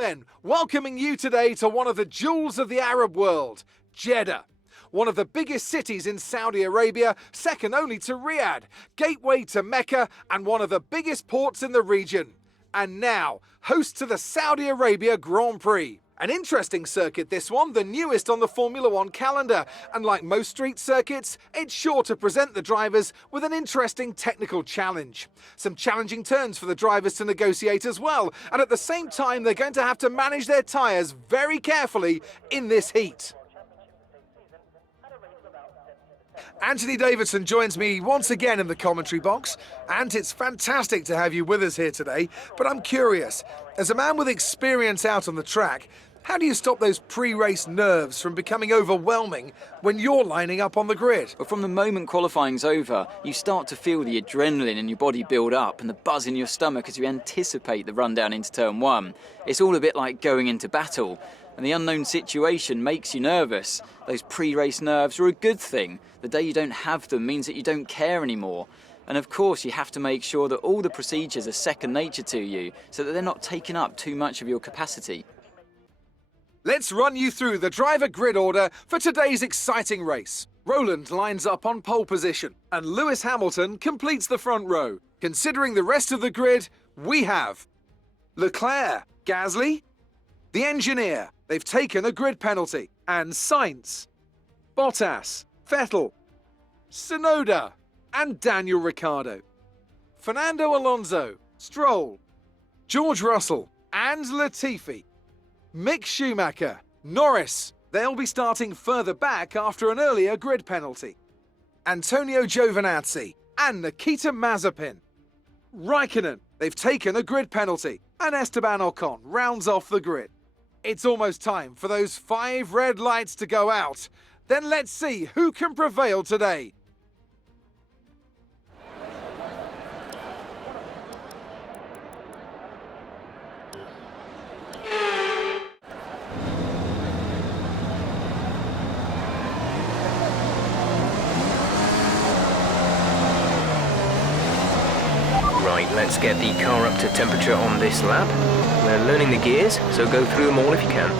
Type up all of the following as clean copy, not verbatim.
Then, welcoming you today to one of the jewels of the Arab world, Jeddah. One of the biggest cities in Saudi Arabia, second only to Riyadh, gateway to Mecca, and one of the biggest ports in the region. And now, host to the Saudi Arabia Grand Prix. An interesting circuit this one, the newest on the Formula One calendar. And like most street circuits, it's sure to present the drivers with an interesting technical challenge. Some challenging turns for the drivers to negotiate as well. And at the same time, they're going to have to manage their tyres very carefully in this heat. Anthony Davidson joins me once again in the commentary box, and it's fantastic to have you with us here today. But I'm curious, as a man with experience out on the track, how do you stop those pre-race nerves from becoming overwhelming when you're lining up on the grid? Well, from the moment qualifying's over, you start to feel the adrenaline in your body build up and the buzz in your stomach as you anticipate the run down into turn one. It's all a bit like going into battle, and the unknown situation makes you nervous. Those pre-race nerves are a good thing. The day you don't have them means that you don't care anymore. And of course, you have to make sure that all the procedures are second nature to you so that they're not taking up too much of your capacity. Let's run you through the driver grid order for today's exciting race. Roland lines up on pole position, and Lewis Hamilton completes the front row. Considering the rest of the grid, we have Leclerc, Gasly, the engineer, they've taken a grid penalty, and Sainz, Bottas, Vettel, Tsunoda, and Daniel Ricciardo. Fernando Alonso, Stroll, George Russell, and Latifi. Mick Schumacher, Norris, they'll be starting further back after an earlier grid penalty. Antonio Giovinazzi and Nikita Mazepin. Raikkonen, they've taken a grid penalty, and Esteban Ocon rounds off the grid. It's almost time for those 5 red lights to go out. Then let's see who can prevail today. Right, let's get the car up to temperature on this lap. We're learning the gears, so go through them all if you can.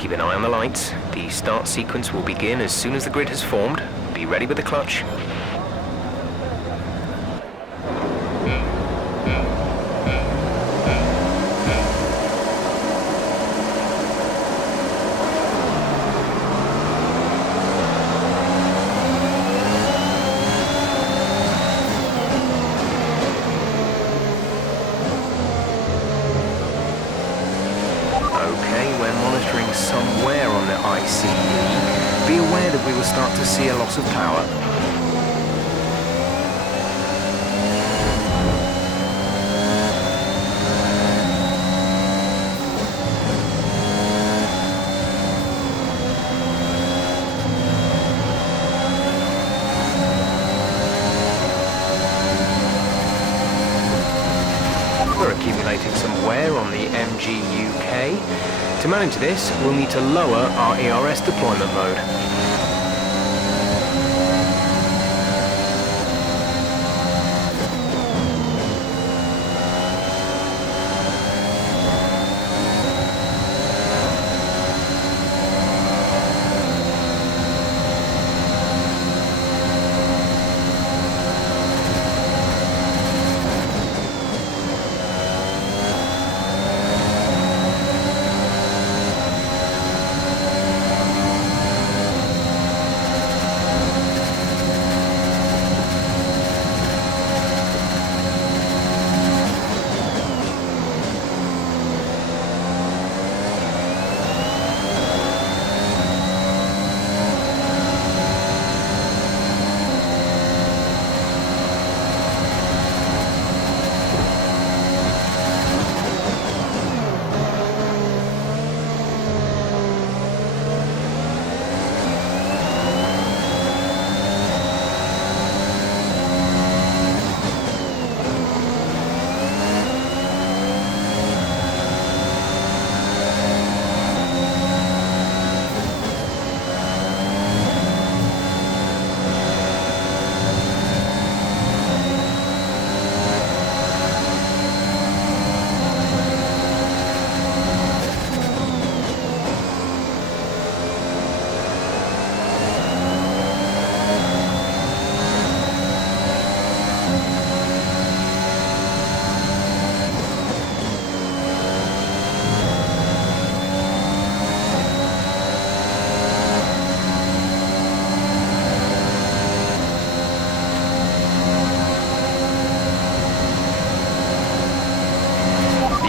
Keep an eye on the lights. The start sequence will begin as soon as the grid has formed. Be ready with the clutch. be aware that we will start to see a loss of power. We're accumulating some wear on the MGUK. To manage this, we'll need to lower our ERS deployment mode.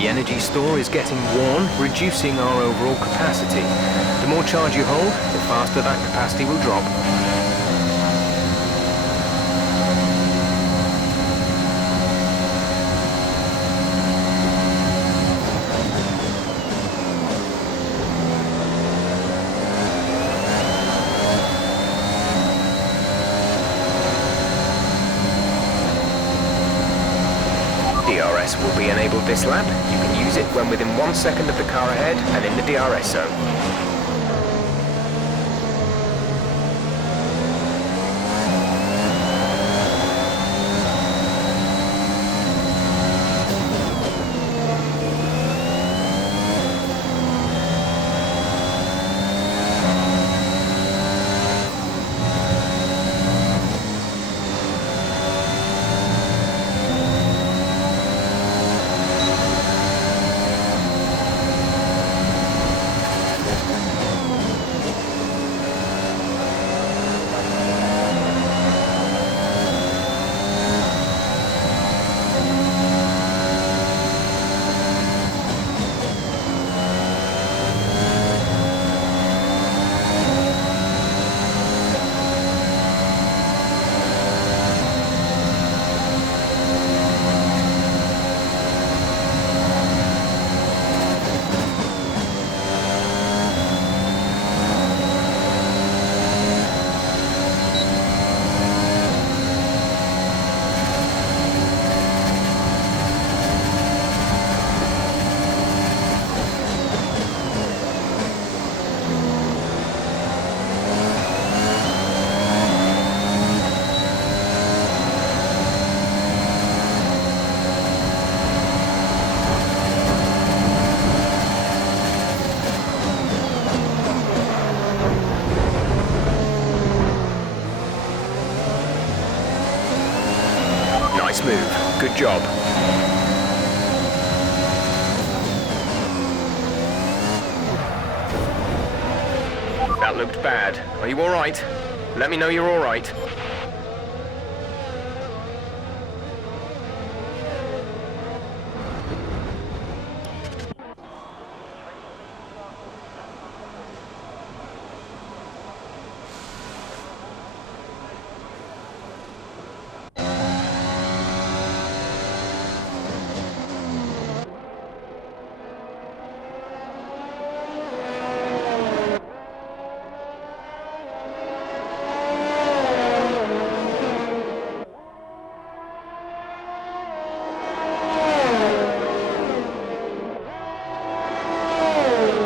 The energy store is getting worn, reducing our overall capacity. The more charge you hold, the faster that capacity will drop. DRS will be enabled this lap. You can use it when within 1 second of the car ahead and in the DRS zone. Nice move. Good job. That looked bad. Are you all right? Let me know you're all right.